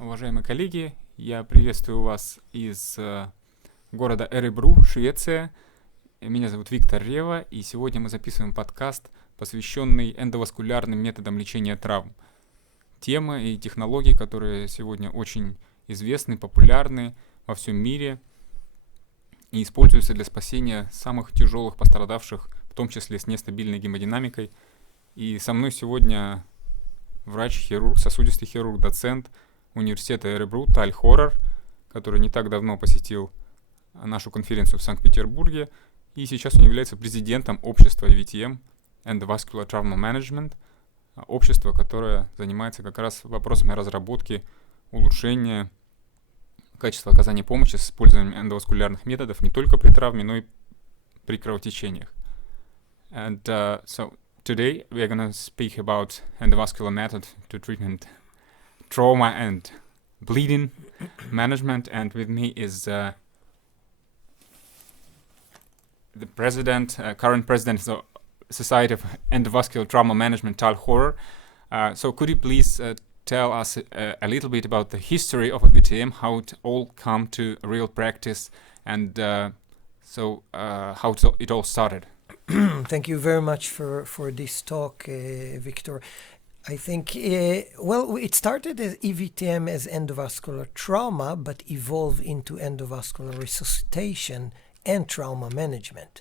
Уважаемые коллеги, я приветствую вас из города Эребру, Швеция. Меня зовут Виктор Рева, и сегодня мы записываем подкаст, посвященный эндоваскулярным методам лечения травм. Темы и технологии, которые сегодня очень известны, популярны во всем мире и используются для спасения самых тяжелых пострадавших, в том числе с нестабильной гемодинамикой. И со мной сегодня врач-хирург, сосудистый хирург, доцент университета Эребру Хорером, который не так давно посетил нашу конференцию в Санкт-Петербурге, и сейчас он является президентом общества EVTM, Endovascular Trauma Management, общество, которое занимается как раз вопросами разработки, улучшения качества оказания помощи с использованием эндоваскулярных методов не только при травме, но и при кровотечениях. And so today we are going to speak about endovascular method to treatment trauma and bleeding management, and with me is the current president of the Society of Endovascular Trauma Management, Horerom. So could you please tell us a little bit about the history of EVTM, how it all come to real practice, and how it all started? Thank you very much for this talk, Victor. I think, it started as EVTM as endovascular trauma, but evolved into endovascular resuscitation and trauma management.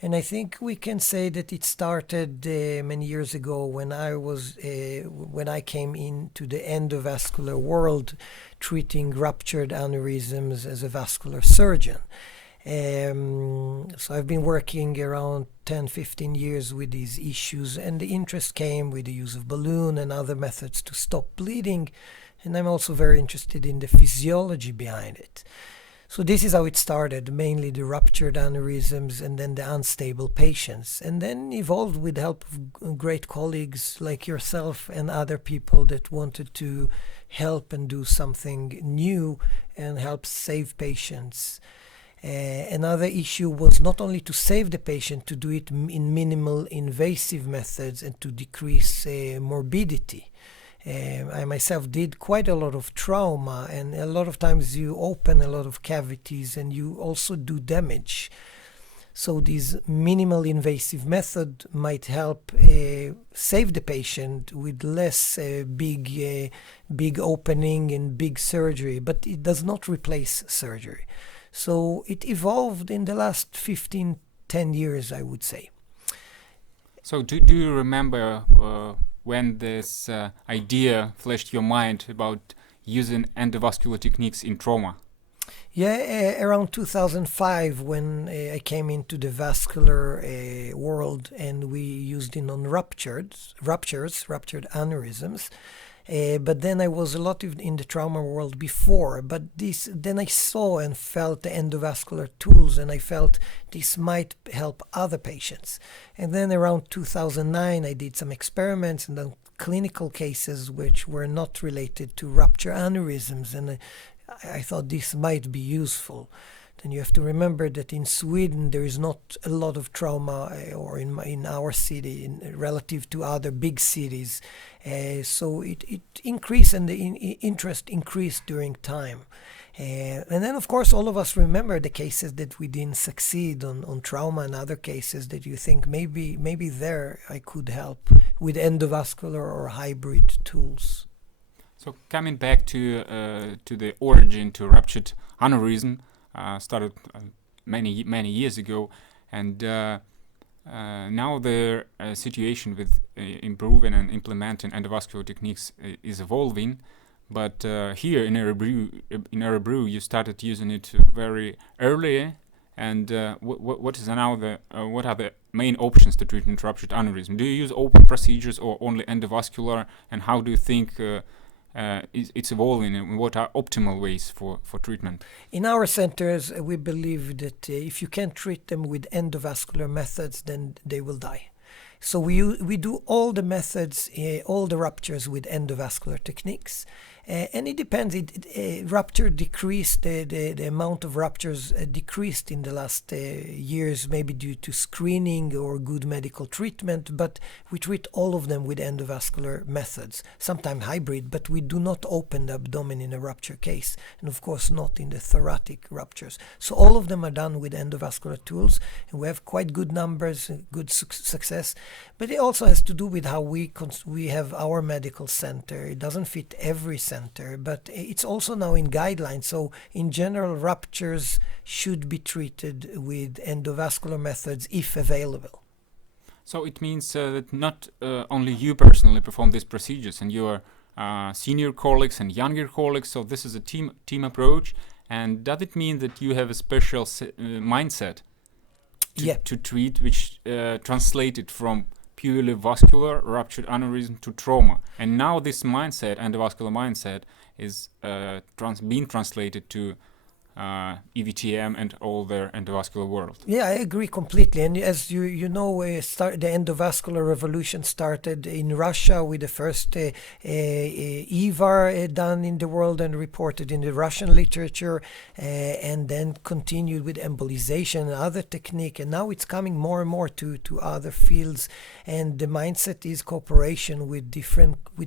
And I think we can say that it started many years ago when I came into the endovascular world, treating ruptured aneurysms as a vascular surgeon. So I've been working around 10-15 years with these issues, and the interest came with the use of balloon and other methods to stop bleeding, and I'm also very interested in the physiology behind it. So this is how it started, mainly the ruptured aneurysms and then the unstable patients, and then evolved with the help of great colleagues like yourself and other people that wanted to help and do something new and help save patients. Another issue was not only to save the patient, to do it in minimal invasive methods and to decrease morbidity. I myself did quite a lot of trauma, and a lot of times you open a lot of cavities and you also do damage. So this minimal invasive method might help save the patient with less big opening and big surgery, but it does not replace surgery. So it evolved in the last 10 years, I would say. So do you remember when this idea flashed your mind about using endovascular techniques in trauma? Yeah, around 2005 when I came into the vascular world, and we used it on ruptured aneurysms. But then I was a lot in the trauma world before, but then I saw and felt the endovascular tools, and I felt this might help other patients. And then around 2009 I did some experiments and then clinical cases which were not related to rupture aneurysms, and I thought this might be useful. Then you have to remember that in Sweden there is not a lot of trauma, or in our city relative to other big cities. So it increased, and the interest increased during time. And then, of course, all of us remember the cases that we didn't succeed on trauma, and other cases that you think maybe there I could help with endovascular or hybrid tools. So coming back to the origin to ruptured aneurysm, started many years ago, and now the situation with improving and implementing endovascular techniques is evolving. But here in Erебru, you started using it very early. And what are the main options to treat ruptured aneurysm? Do you use open procedures or only endovascular? And how do you think it's evolving, and what are optimal ways for treatment? In our centers, we believe that if you can't treat them with endovascular methods, then they will die. So we do all the methods, all the ruptures with endovascular techniques. And it depends. Rupture decreased, the amount of ruptures decreased in the last years, maybe due to screening or good medical treatment, but we treat all of them with endovascular methods, sometimes hybrid, but we do not open the abdomen in a rupture case, and of course not in the thoracic ruptures. So all of them are done with endovascular tools, and we have quite good numbers, good success, but it also has to do with how we have our medical center. It doesn't fit every center, but it's also now in guidelines. So in general, ruptures should be treated with endovascular methods if available. So it means that not only you personally perform these procedures, and your senior colleagues and younger colleagues, so this is a team approach. And does it mean that you have a special mindset to treat, which translated from purely vascular ruptured aneurysm to trauma? And now this mindset, endovascular mindset, is being translated to EVTM and all their endovascular world. Yeah, I agree completely. And as you know, the endovascular revolution started in Russia with the first EVAR done in the world and reported in the Russian literature, and then continued with embolization and other technique. And now it's coming more and more to other fields. And the mindset is cooperation with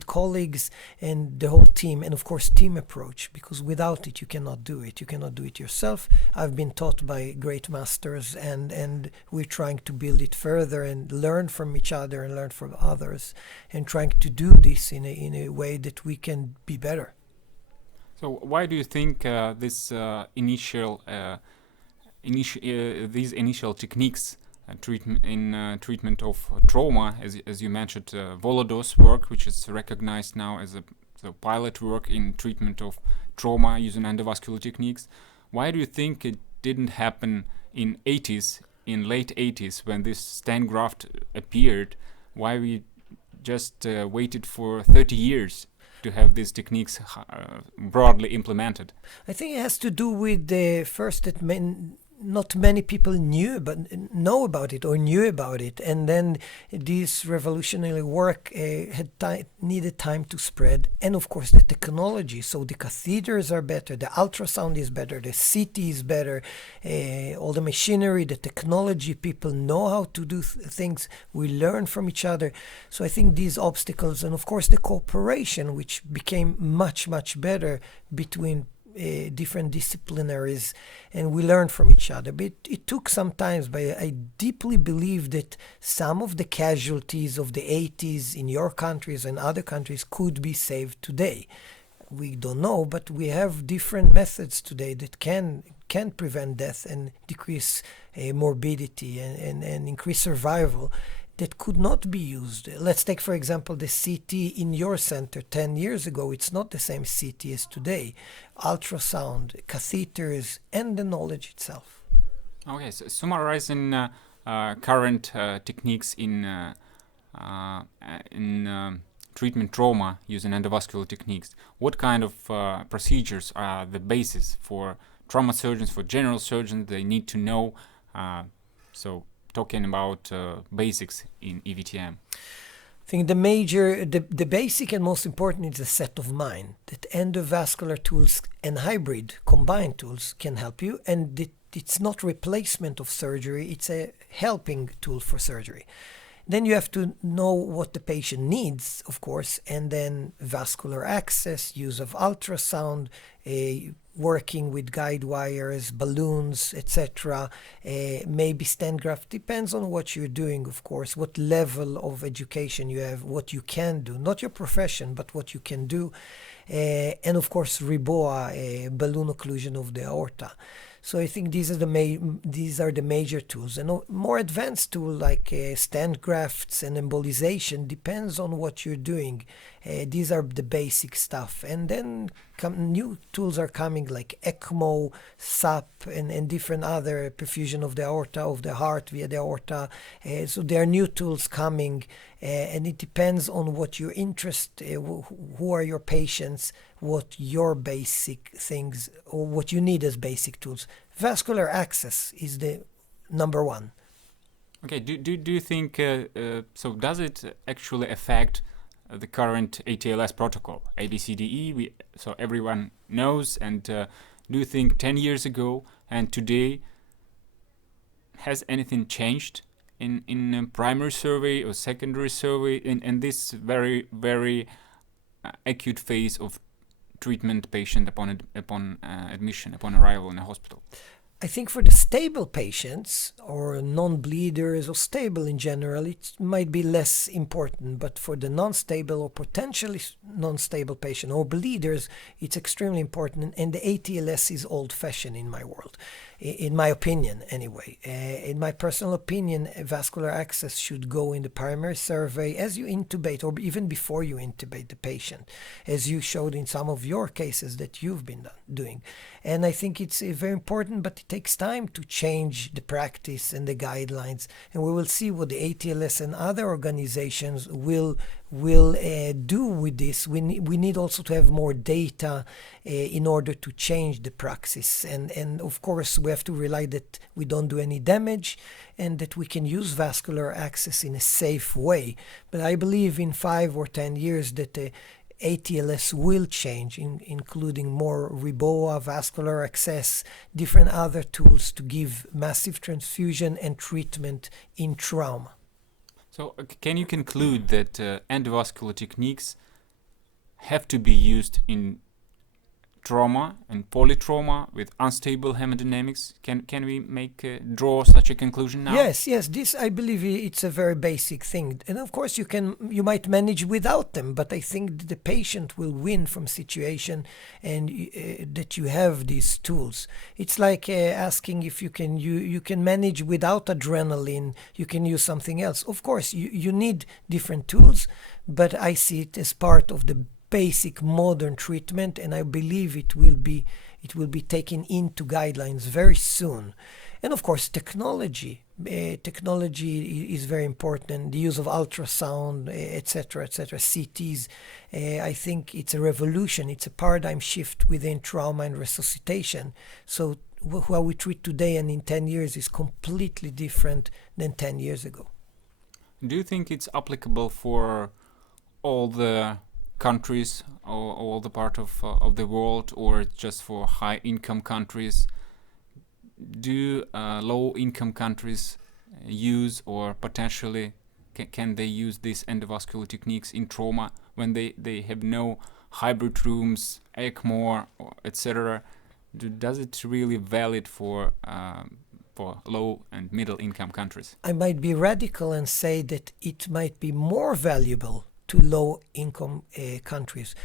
colleagues and the whole team, and of course team approach, because without it you cannot do it. You cannot do it yourself. I've been taught by great masters, and we're trying to build it further and learn from each other and learn from others, and trying to do this in a way that we can be better. So why do you think these initial techniques treatment of trauma, as you mentioned, Volodos work, which is recognized now as a pilot work in treatment of trauma using endovascular techniques. Why do you think it didn't happen in late 80s, when this stent graft appeared? Why we just waited for 30 years to have these techniques broadly implemented? I think it has to do with the first that not many people know about it, and then this revolutionary work needed time to spread, and of course the technology. So the catheters are better, the ultrasound is better, the CT is better, all the machinery, the technology, people know how to do things. We learn from each other. So I think these obstacles, and of course the cooperation, which became much better between different disciplinaries, and we learn from each other. But it took some time, but I deeply believe that some of the casualties of the 80s in your countries and other countries could be saved today. We don't know, but we have different methods today that can prevent death and decrease morbidity and increase survival that could not be used. Let's take, for example, the CT in your center 10 years ago. It's not the same CT as today. Ultrasound, catheters, and the knowledge itself. Okay, so summarizing current techniques in treatment trauma using endovascular techniques, what kind of procedures are the basis for trauma surgeons, for general surgeons they need to know? So talking about basics in EVTM. I think the basic and most important is the set of mind, that endovascular tools and hybrid combined tools can help you, and it's not replacement of surgery, it's a helping tool for surgery. Then you have to know what the patient needs, of course, and then vascular access, use of ultrasound, working with guide wires, balloons, etc. Maybe stent graft. Depends on what you're doing, of course, what level of education you have, what you can do, not your profession, but what you can do. And of course, RIBOA, balloon occlusion of the aorta. So I think these are the major tools. And a more advanced tool like stent grafts and embolization depends on what you're doing. These are the basic stuff. And then new tools are coming like ECMO, SAP, and different other perfusion of the aorta, of the heart via the aorta. So there are new tools coming, and it depends on what your interest, who are your patients, what your basic things, or what you need as basic tools. Vascular access is the number one. Okay, do you think, so does it actually affect the current ATLS protocol, ABCDE, so everyone knows. And do you think 10 years ago and today, has anything changed in a primary survey or secondary survey in this very, very acute phase of treatment patient upon admission, upon arrival in a hospital? I think for the stable patients or non-bleeders or stable in general, it might be less important. But for the non-stable or potentially non-stable patient or bleeders, it's extremely important. And the ATLS is old-fashioned in my world, in my opinion anyway. In my personal opinion, vascular access should go in the primary survey as you intubate or even before you intubate the patient, as you showed in some of your cases that you've been doing. And I think it's very important, but it takes time to change the practice and the guidelines. And we will see what the ATLS and other organizations will do with this. We need also to have more data in order to change the praxis. And of course, we have to rely that we don't do any damage and that we can use vascular access in a safe way. But I believe in 5 or 10 years that ATLS will change, including more RIBOA, vascular access, different other tools to give massive transfusion and treatment in trauma. So can you conclude that endovascular techniques have to be used in trauma and polytrauma with unstable hemodynamics? Can we draw such a conclusion now? Yes. This, I believe, it's a very basic thing. And of course, you might manage without them, but I think the patient will win from situation and that you have these tools. It's like asking if you can manage without adrenaline, you can use something else. Of course, you need different tools, but I see it as part of the basic modern treatment, and I believe it will be taken into guidelines very soon. And of course, technology is very important. The use of ultrasound, etc., CTs. I think it's a revolution. It's a paradigm shift within trauma and resuscitation. So how we treat today and in 10 years is completely different than 10 years ago. Do you think it's applicable for all the countries or all the part of the world, or just for high-income countries? Do low-income countries use, or potentially can they use these endovascular techniques in trauma when they have no hybrid rooms, ECMO, etc.? Does it really valid for low and middle-income countries? I might be radical and say that it might be more valuable to low-income countries.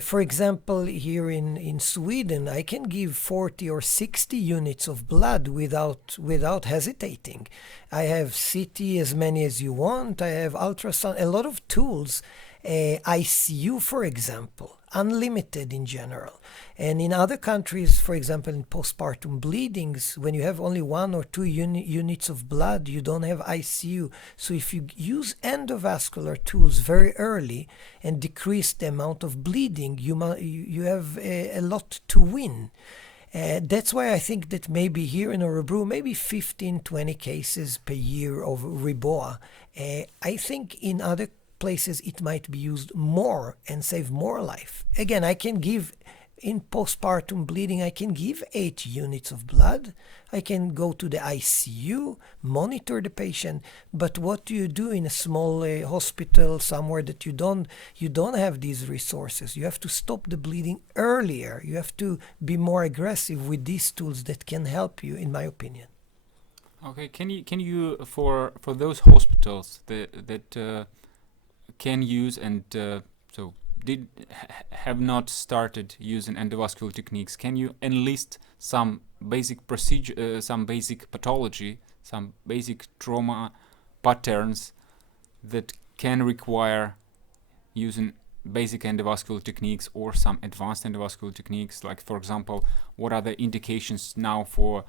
For example, here in Sweden, I can give 40 or 60 units of blood without hesitating. I have CT as many as you want. I have ultrasound, a lot of tools. ICU, for example, unlimited in general. And in other countries, for example, in postpartum bleedings, when you have only 1 or 2 units of blood, you don't have ICU. So if you use endovascular tools very early and decrease the amount of bleeding, you have a lot to win. That's why I think that maybe here in Örebro, maybe 15-20 cases per year of RIBOA. I think in other places it might be used more and save more life. Again, I can give, in postpartum bleeding, I can give 8 units of blood. I can go to the ICU, monitor the patient. But what do you do in a small hospital somewhere that you don't have these resources? You have to stop the bleeding earlier. You have to be more aggressive with these tools that can help you, in my opinion. Okay, can you for those hospitals that can use and have not started using endovascular techniques, can you enlist some basic procedure, some basic pathology, some basic trauma patterns that can require using basic endovascular techniques or some advanced endovascular techniques? Like, for example, what are the indications now for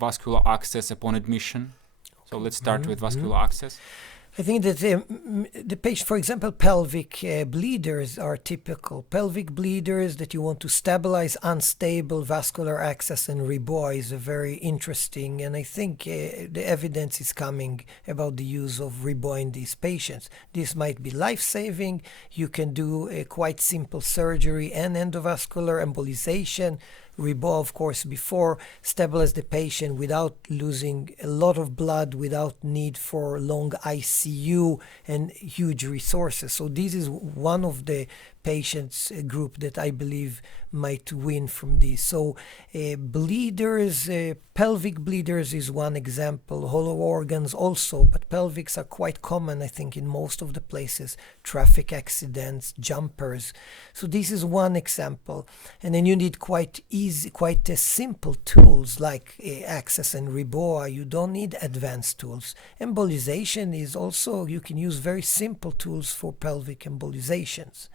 vascular access upon admission? So let's start with vascular access. I think that the patient, for example, pelvic bleeders are typical. Pelvic bleeders that you want to stabilize unstable vascular access and rebois is very interesting. And I think the evidence is coming about the use of rebois in these patients. This might be life-saving. You can do a quite simple surgery and endovascular embolization. Rebois, of course, before stabilize the patient without losing a lot of blood, without need for long ICU and huge resources. So this is one of the patients group that I believe might win from this. So bleeders, pelvic bleeders is one example, hollow organs also, but pelvics are quite common, I think, in most of the places, traffic accidents, jumpers. So this is one example. And then you need quite simple tools like access and rebois. You don't need advanced tools. Embolization is also, you can use very simple tools for pelvic embolizations.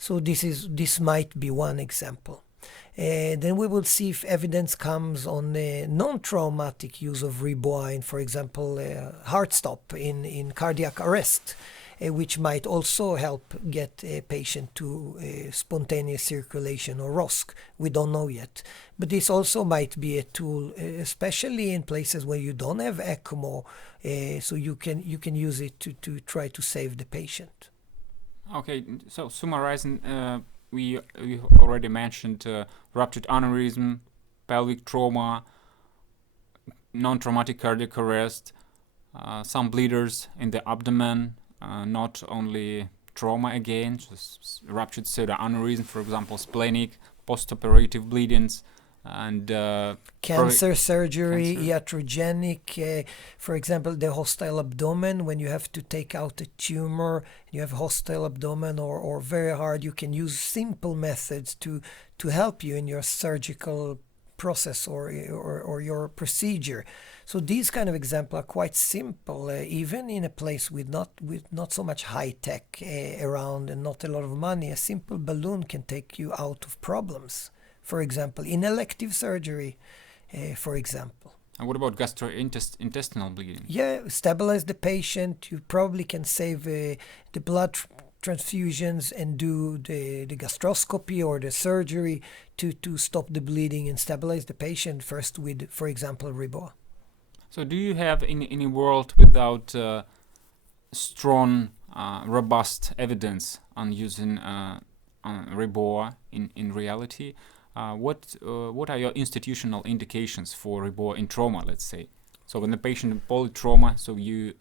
So this might be one example. Then we will see if evidence comes on non-traumatic use of rebois in, for example, heart stop in cardiac arrest, which might also help get a patient to spontaneous circulation or ROSC. We don't know yet. But this also might be a tool, especially in places where you don't have ECMO, so you can use it to try to save the patient. Okay, so summarizing, we already mentioned ruptured aneurysm, pelvic trauma, non-traumatic cardiac arrest, some bleeders in the abdomen, not only trauma again, just ruptured pseudoaneurysm, for example, splenic, postoperative bleedings, and cancer surgery, iatrogenic, for example, the hostile abdomen, when you have to take out a tumor, you have hostile abdomen or very hard, you can use simple methods to help you in your surgical process or your procedure. So these kind of examples are quite simple, even in a place with not so much high tech around and not a lot of money. A simple balloon can take you out of problems. For example, in elective surgery, for example. And what about gastrointestinal bleeding? Yeah, stabilize the patient. You probably can save the blood transfusions and do the gastroscopy or the surgery to stop the bleeding and stabilize the patient first with, for example, rebois. So do you have in a world without strong, robust evidence on using rebois in reality? What are your institutional indications for rebois in trauma, let's say? So when the patient in polytrauma, so you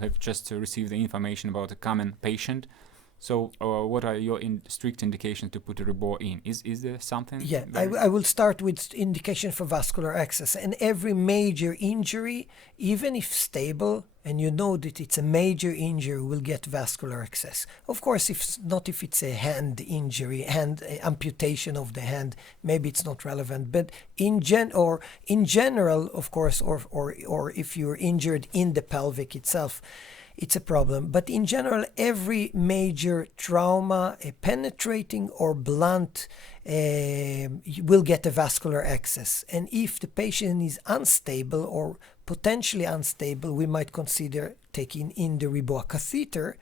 have just received the information about a common patient. So what are your strict indications to put a rebois in? Is there something? Yeah, I will start with indication for vascular access. And every major injury, even if stable, and you know that it's a major injury, will get vascular access. Of course, if it's a hand injury, amputation of the hand, maybe it's not relevant. But in general, of course, or if you're injured in the pelvic itself, it's a problem. But in general, every major trauma, penetrating or blunt, will get a vascular access. And if the patient is unstable or potentially unstable, we might consider taking in the rebois catheter.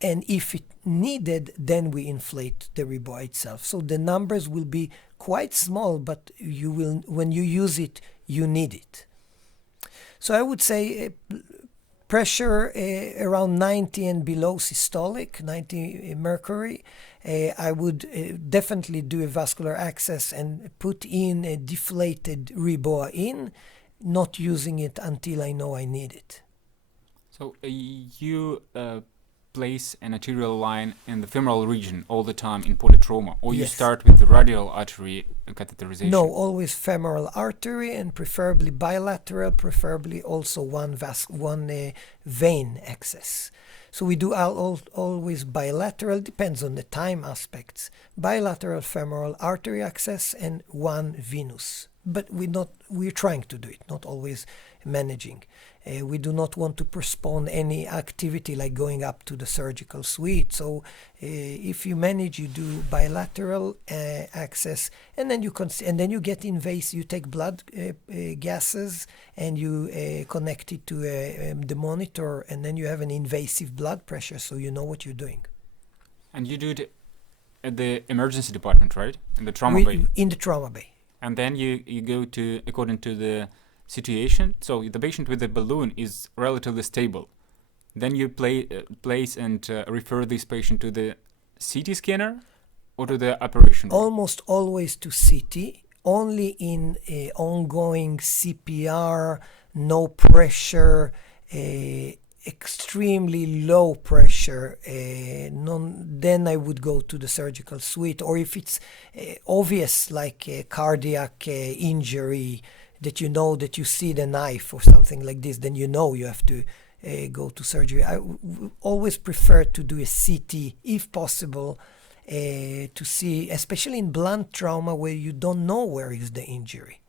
And if it needed, then we inflate the rebois itself. So the numbers will be quite small, but when you use it, you need it. So I would say pressure around 90 and below systolic, 90 mercury. I would definitely do a vascular access and put in a deflated rebois in, not using it until I know I need it. So you place an arterial line in the femoral region all the time in polytrauma, or you start with the radial artery catheterization? No, always femoral artery and preferably bilateral, preferably also one vein access. So we do always bilateral, depends on the time aspects, bilateral femoral artery access and one venous. But we're trying to do it, not always managing. We do not want to postpone any activity like going up to the surgical suite. So if you manage, you do bilateral access, and then you get invasive. You take blood gases and you connect it to the monitor, and then you have an invasive blood pressure, so you know what you're doing. And you do it at the emergency department, right? In the trauma bay. In the trauma bay. And then you go to, according to the situation, so the patient with the balloon is relatively stable. Then you place and refer this patient to the CT scanner or to the operation room? Almost always to CT, only in ongoing CPR, no pressure, extremely low pressure, then I would go to the surgical suite. Or if it's obvious, like a cardiac injury, that you know that you see the knife or something like this, then you know you have to go to surgery. I always prefer to do a CT if possible, to see, especially in blunt trauma where you don't know where is the injury.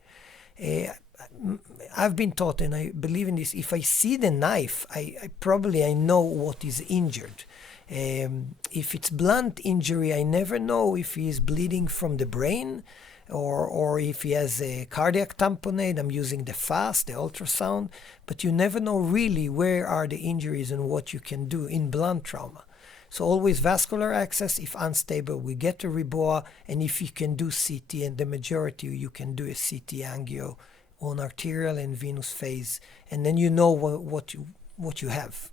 I've been taught, and I believe in this, if I see the knife, I know what is injured. If it's blunt injury, I never know if he is bleeding from the brain or if he has a cardiac tamponade. I'm using the FAST, the ultrasound, but you never know really where are the injuries and what you can do in blunt trauma. So always vascular access. If unstable, we get a RIBOA, and if you can do CT, and the majority you can do a CT angio on arterial and venous phase, and then you know what you have,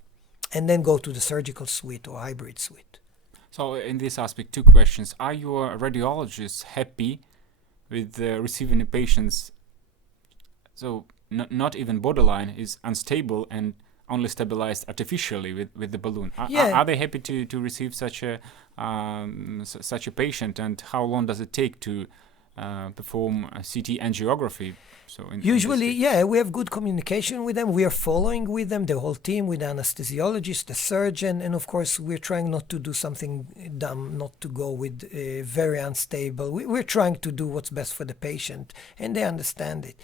and then go to the surgical suite or hybrid suite. So in this aspect, two questions. Are your radiologists happy with receiving the patients, so not even borderline, is unstable and only stabilized artificially with the balloon? Are they happy to receive such a patient, and how long does it take to perform a CT angiography? So usually, we have good communication with them. We are following with them, the whole team, with the anesthesiologist, the surgeon, and of course we're trying not to do something dumb, not to go with very unstable. We're trying to do what's best for the patient, and they understand it.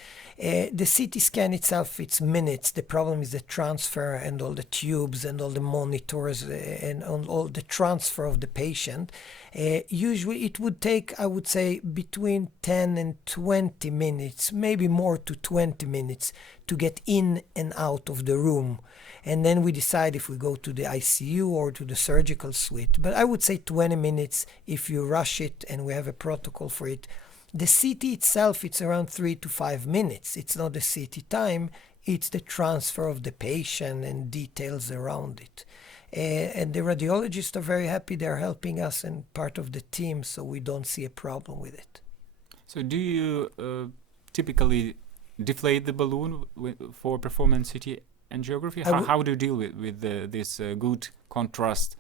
The CT scan itself, it's minutes. The problem is the transfer and all the tubes and all the monitors and all the transfer of the patient. Usually it would take, I would say, between 10 and 20 minutes, maybe more to 20 minutes to get in and out of the room. And then we decide if we go to the ICU or to the surgical suite. But I would say 20 minutes if you rush it, and we have a protocol for it. The CT itself, it's around 3 to 5 minutes. It's not the CT time, it's the transfer of the patient and details around it. And the radiologists are very happy. They're helping us and part of the team, so we don't see a problem with it. So do you typically deflate the balloon for performing CT angiography? How do you deal with this good contrast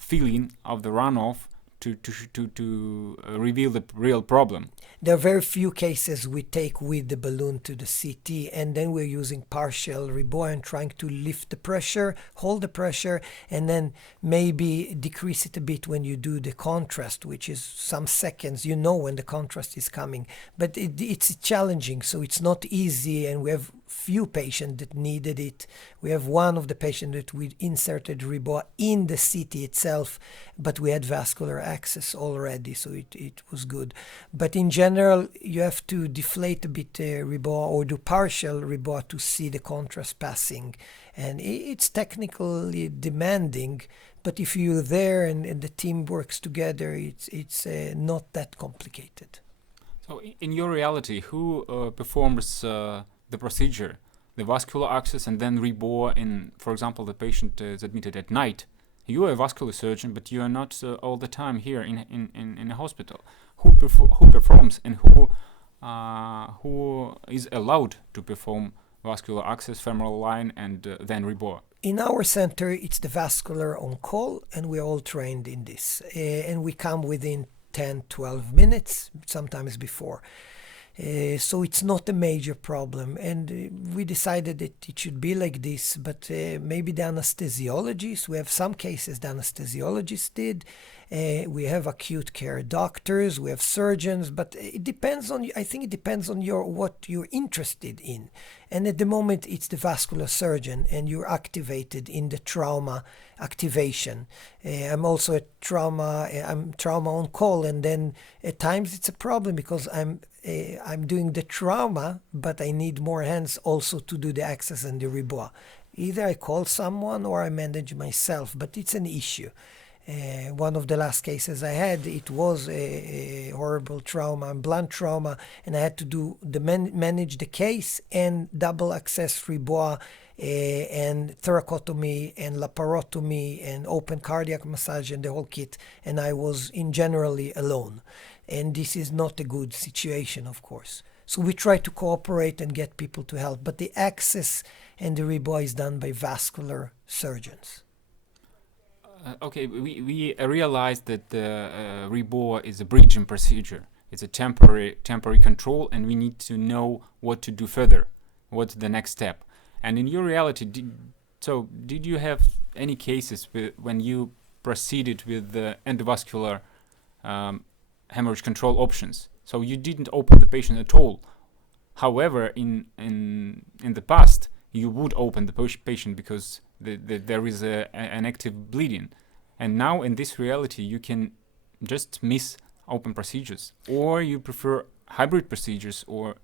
feeling of the runoff to reveal the real problem? There are very few cases we take with the balloon to the CT, and then we're using partial RIBOA and trying to lift the pressure, hold the pressure, and then maybe decrease it a bit when you do the contrast, which is some seconds. You know when the contrast is coming, but it's challenging, so it's not easy, and we have few patients that needed it. We have one of the patients that we inserted RIBOA in the CT itself, but we had vascular access already, so it was good. But in general, you have to deflate a bit RIBOA or do partial RIBOA to see the contrast passing. And it's technically demanding, but if you're there and the team works together, it's not that complicated. So in your reality, who performs the procedure, the vascular access and then RIBOA in, for example, the patient is admitted at night? You are a vascular surgeon, but you are not all the time here in a hospital. Who performs and who is allowed to perform vascular access, femoral line, and then RIBOA? In our center, it's the vascular on call, and we're all trained in this. And we come within 10, 12 minutes, sometimes before. So it's not a major problem, and we decided that it should be like this, but maybe the anesthesiologist, we have some cases the anesthesiologist did, We have acute care doctors, we have surgeons, but it depends on, I think it depends on what you're interested in. And at the moment, it's the vascular surgeon, and you're activated in the trauma activation. I'm also I'm trauma on call, and then at times it's a problem because I'm doing the trauma, but I need more hands also to do the access and the rebois. Either I call someone or I manage myself, but it's an issue. One of the last cases I had, it was a horrible trauma, blunt trauma, and I had to manage the case and double access rebois and thoracotomy and laparotomy and open cardiac massage and the whole kit, and I was generally alone. And this is not a good situation, of course. So we try to cooperate and get people to help, but the access and the rebois is done by vascular surgeons. Okay, we realized that the rebois is a bridging procedure. It's a temporary control, and we need to know what to do further. What's the next step? And in your reality, did you have any cases when you proceeded with the endovascular hemorrhage control options? So you didn't open the patient at all. However, in the past, you would open the patient because there is an active bleeding. And now in this reality, you can just miss open procedures. Or you prefer hybrid procedures or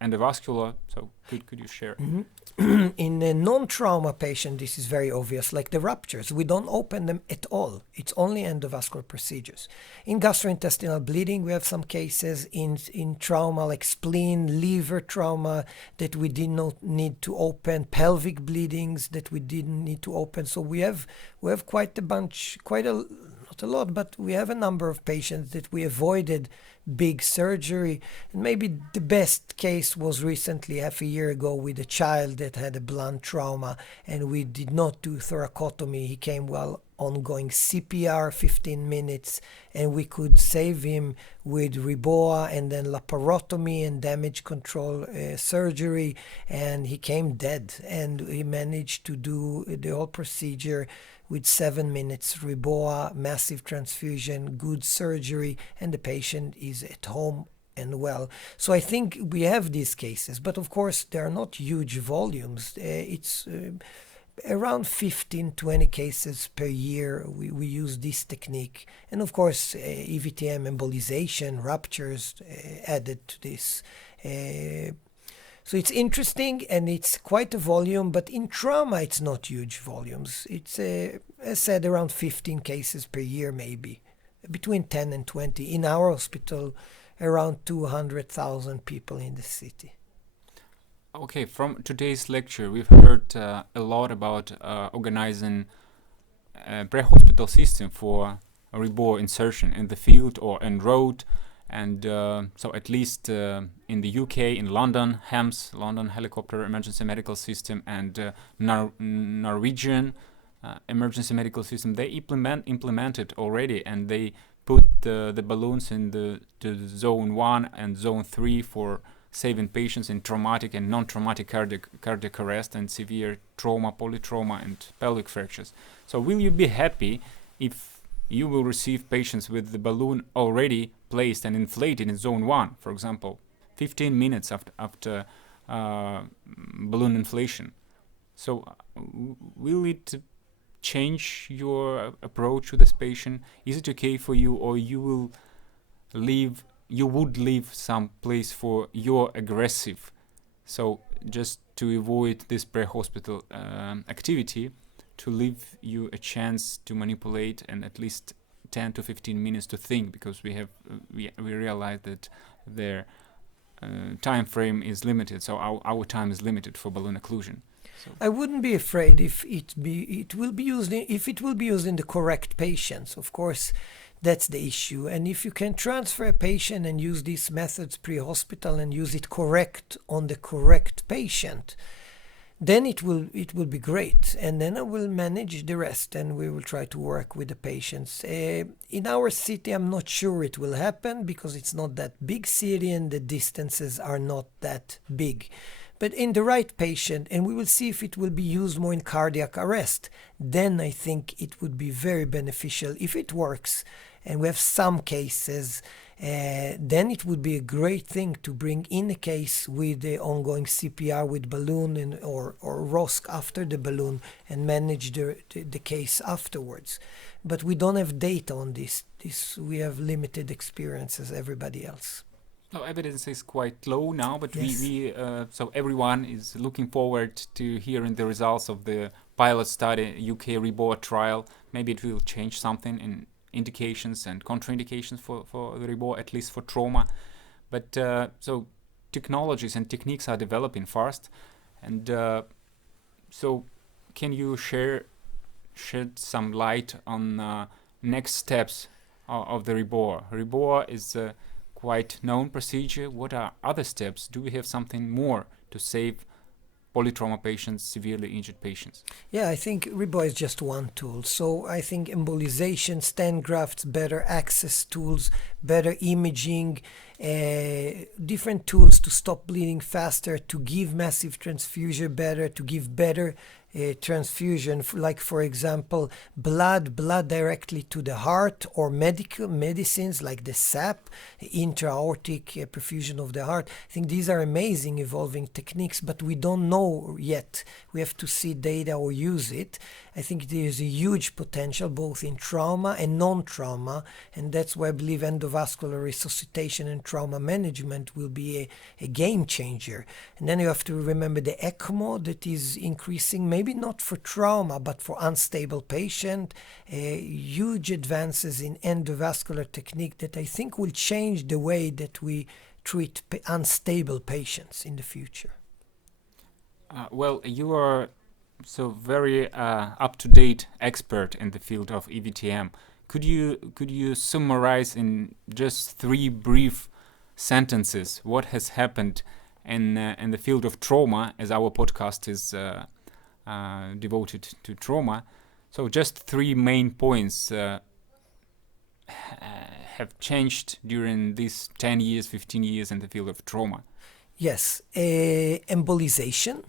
endovascular. So could you share? Mm-hmm. In a non-trauma patient, this is very obvious, like the ruptures. We don't open them at all. It's only endovascular procedures. In gastrointestinal bleeding, we have some cases in trauma like spleen, liver trauma that we did not need to open, pelvic bleedings that we didn't need to open. So we have quite a bunch, not a lot, but we have a number of patients that we avoided big surgery. And maybe the best case was recently, half a year ago, with a child that had a blunt trauma, and we did not do thoracotomy. He came while ongoing CPR, 15 minutes, and we could save him with rebois and then laparotomy and damage control surgery, and he came dead. And he managed to do the whole procedure with 7 minutes, rebois, massive transfusion, good surgery, and the patient is at home and well. So I think we have these cases, but of course they are not huge volumes. It's around 15-20 cases per year we use this technique. And of course EVTM embolization, ruptures added to this. So it's interesting, and it's quite a volume, but in trauma it's not huge volumes. It's, as I said, around 15 cases per year, maybe, between 10 and 20. In our hospital, around 200,000 people in the city. Okay, from today's lecture, we've heard a lot about organizing a pre-hospital system for a rebois insertion in the field or en route. And so at least in the UK, in London, HEMS, London Helicopter Emergency Medical System, and Norwegian Emergency Medical System, they implemented already, and they put the balloons in the zone 1 and zone 3 for saving patients in traumatic and non-traumatic cardiac arrest and severe trauma, polytrauma, and pelvic fractures. So will you be happy if you will receive patients with the balloon already placed and inflated in zone 1, for example, 15 minutes after balloon inflation? So will it change your approach to this patient? Is it okay for you, or you would leave some place for your aggressive? So just to avoid this pre-hospital activity, to leave you a chance to manipulate and at least 10 to 15 minutes to think, because we realize that their time frame is limited, so our time is limited for balloon occlusion. So I wouldn't be afraid if it will be used in the correct patients. Of course, that's the issue. And if you can transfer a patient and use these methods pre-hospital and use it correct on the correct patient, then it will be great, and then I will manage the rest, and we will try to work with the patients. In our city, I'm not sure it will happen because it's not that big city and the distances are not that big. But in the right patient, and we will see if it will be used more in cardiac arrest, then I think it would be very beneficial if it works. And we have some cases, then it would be a great thing to bring in a case with the ongoing CPR with balloon or ROSC after the balloon and manage the case afterwards. But we don't have data on this. We have limited experience as everybody else. No, evidence is quite low now, but Yes. so everyone is looking forward to hearing the results of the pilot study, UK REBOR trial. Maybe it will change something in indications and contraindications for the REBOR, at least for trauma. But so technologies and techniques are developing fast. And so can you shed some light on next steps of the REBOR? REBOR is a quite known procedure. What are other steps? Do we have something more to save polytrauma patients, severely injured patients? Yeah, I think REBOR is just one tool. So I think embolization, stent grafts, better access tools, better imaging, different tools to stop bleeding faster, to give massive transfusion better, to give better transfusion, like for example blood directly to the heart, or medical medicines like the SAP, intra-aortic perfusion of the heart. I think these are amazing evolving techniques, but we don't know yet. We have to see data or use it. I think there is a huge potential both in trauma and non-trauma, and that's why I believe endovascular resuscitation and trauma management will be a game changer. And then you have to remember the ECMO that is increasing, maybe not for trauma, but for unstable patient. Huge advances in endovascular technique that I think will change the way that we treat unstable patients in the future. Well, you are so very up-to-date expert in the field of EVTM. Could you summarize in just 3 brief sentences what has happened in the field of trauma, as our podcast is devoted to trauma? So just 3 main points have changed during these 10 years, 15 years in the field of trauma. Yes, embolization,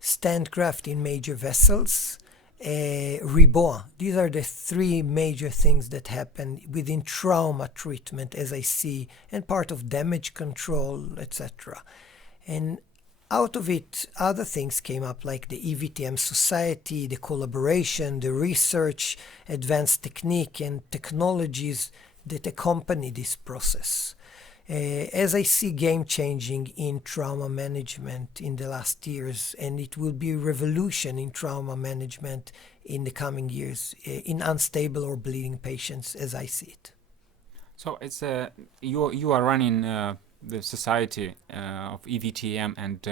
stent graft in major vessels, REBOR. These are the 3 major things that happen within trauma treatment, as I see, and part of damage control, etc. And out of it, other things came up like the EVTM Society, the collaboration, the research, advanced technique and technologies that accompany this process. As I see game changing in trauma management in the last years, and it will be a revolution in trauma management in the coming years in unstable or bleeding patients, as I see it. So it's you are running the society of EVTM, and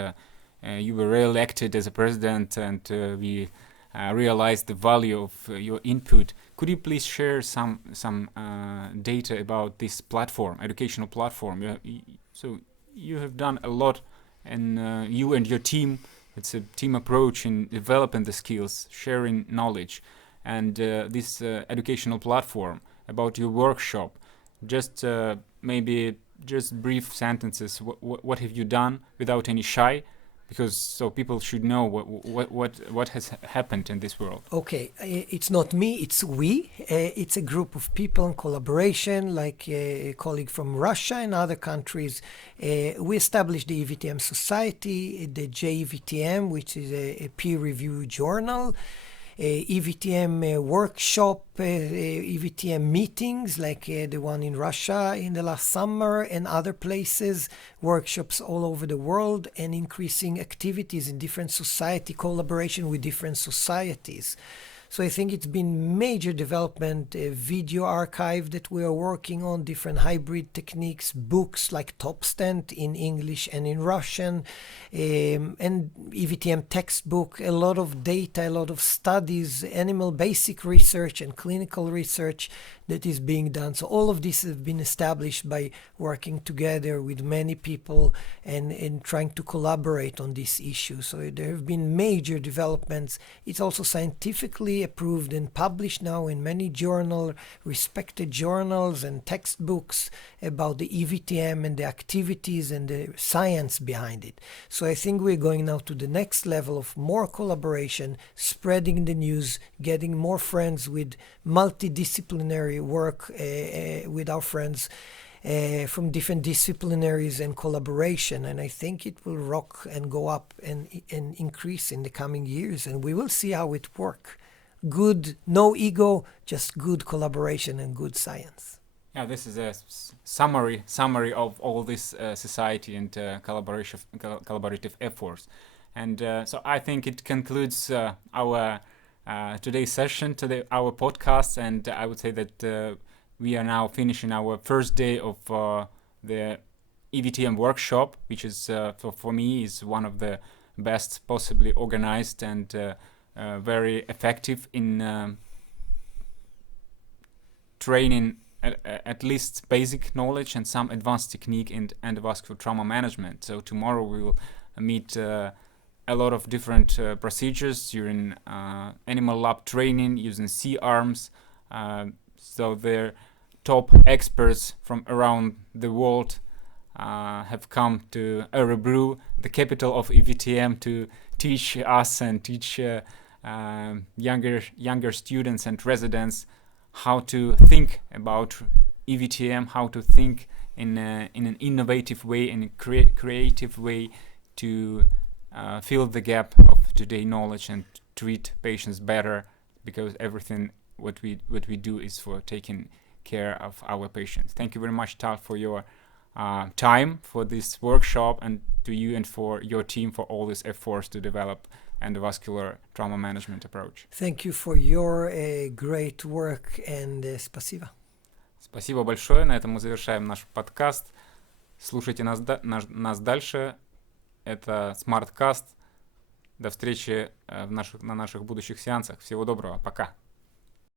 you were re-elected as a president, and we realized the value of your input. Could you please share some data about this platform, educational platform? So you have done a lot, and you and your team, it's a team approach in developing the skills, sharing knowledge, and this educational platform about your workshop. Just maybe just brief sentences. What have you done without any shy? Because so people should know what has happened in this world. Okay, it's not me, it's we. It's a group of people in collaboration, like a colleague from Russia and other countries. We established the EVTM Society, the JEVTM, which is a peer-reviewed journal. EVTM workshop, EVTM meetings like the one in Russia in the last summer, and other places, workshops all over the world, and increasing activities in different society, collaboration with different societies. So I think it's been major development, a video archive that we are working on, different hybrid techniques, books like Top Stent in English and in Russian, and EVTM textbook, a lot of data, a lot of studies, animal basic research and clinical research that is being done. So all of this has been established by working together with many people and trying to collaborate on this issue. So there have been major developments. It's also scientifically approved and published now in many respected journals and textbooks about the EVTM and the activities and the science behind it. So I think we're going now to the next level of more collaboration, spreading the news, getting more friends with multidisciplinary work with our friends from different disciplinaries and collaboration. And I think it will rock and go up and increase in the coming years. And we will see how it works. Good, no ego, just good collaboration and good science. Yeah, this is a summary of all this society and collaborative efforts. And so I think it concludes our today's session, our podcast, and I would say that we are now finishing our first day of the EVTM workshop, which is for me is one of the best possibly organized and very effective in training at least basic knowledge and some advanced technique in endovascular trauma management. So tomorrow we will meet a lot of different procedures during animal lab training using C-arms. So the top experts from around the world have come to Örebro, the capital of EVTM, to teach us and teach younger students and residents how to think about EVTM, how to think in an innovative way, in a creative way to fill the gap of today's knowledge and treat patients better, because everything what we do is for taking care of our patients. Thank you very much, Tal, for your time for this workshop, and to you and for your team for all these efforts to develop endovascular trauma management approach. Thank you for your great work and спасибо. Спасибо большое. На этом мы завершаем наш подкаст. Слушайте нас дальше. Это СМАРТ Каст. До встречи на наших будущих сеансах. Всего доброго. Пока.